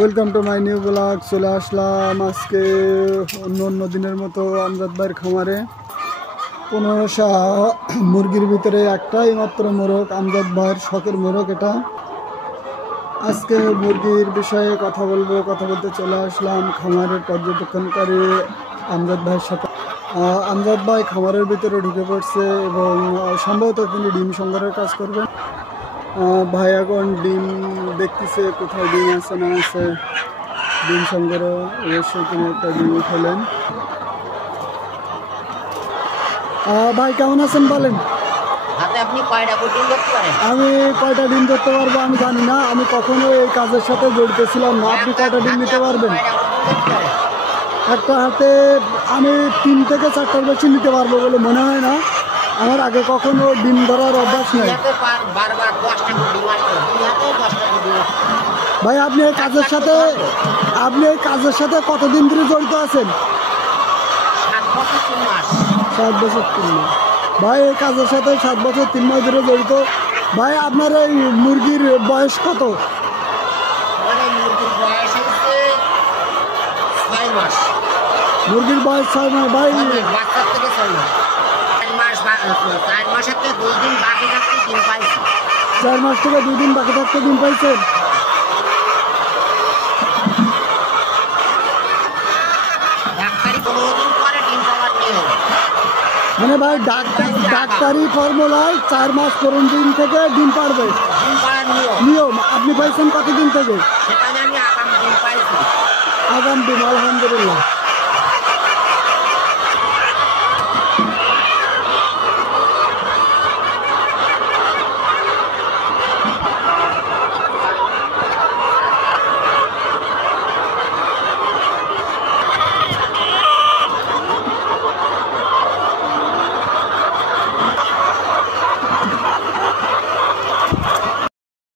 Welcome to my new blog. চলে আসলাম আজকে অন্য দিনের মতো আমজাদ ভাইয়ের খামারে। 1500 মুরগির ভিতরে একটাই মাত্র মোরগ, আমজাদ ভাইয়ের শখের মোরগ এটা। আজকে মুরগির বিষয়ে কথা বলতে চলে আসলাম খামারের পর্যবেক্ষণকারী আমজাদ ভাইয়ের সাথে। আমজাদ ভাই খামারের ভিতরে ঢুকে পড়ছে এবং সম্ভবত তিনি ডিম সংগ্রহের কাজ করবেন। ভাই এখন ডিম দেখতেছে কোথায় ডিম আছে না আছে। ডিম সংগ্রহ অবশ্যই তিনি একটা ডিম উঠালেন। ভাই কেমন আছেন বলেন? আপনি কয়টা ডিম ধরতে পারেন? আমি কয়টা ডিম ধরতে পারবো আমি জানি না, আমি কখনো এই কাজের সাথে জড়িত ছিলাম না। আপনি কয়টা ডিম নিতে পারবেন? একটা হাতে আমি 3 থেকে 4টার বেশি নিতে পারবো বলে মনে হয় না। আমার আগে কখনো ডিম ধরার অভ্যাস নেই। ভাই আপনি এই কাজের সাথে কতদিন ধরে জড়িত আছেন? 7 বছর 3 মাস। ভাই এই কাজের সাথে 7 বছর 3 মাস ধরে জড়িত। ভাই আপনার এই মুরগির বয়স কত? মুরগির বয়স 6 মাস। ভাই 4 মাস থেকে 2 দিন বাকি থাকতে ডিম পাইছি। 4 মাস থেকে 2 দিন বাকি থাকতে ডিম পাইছেন? মানে ভাই ডাক্তারি ফর্মুলায় 4 মাস 15 দিন থেকে ডিম পারবে নিয়ম। আপনি পাইছেন কতদিন থেকে? সেখানে আমি আগাম ডিম পাইছি। আগাম ডিম, আলহামদুলিল্লাহ।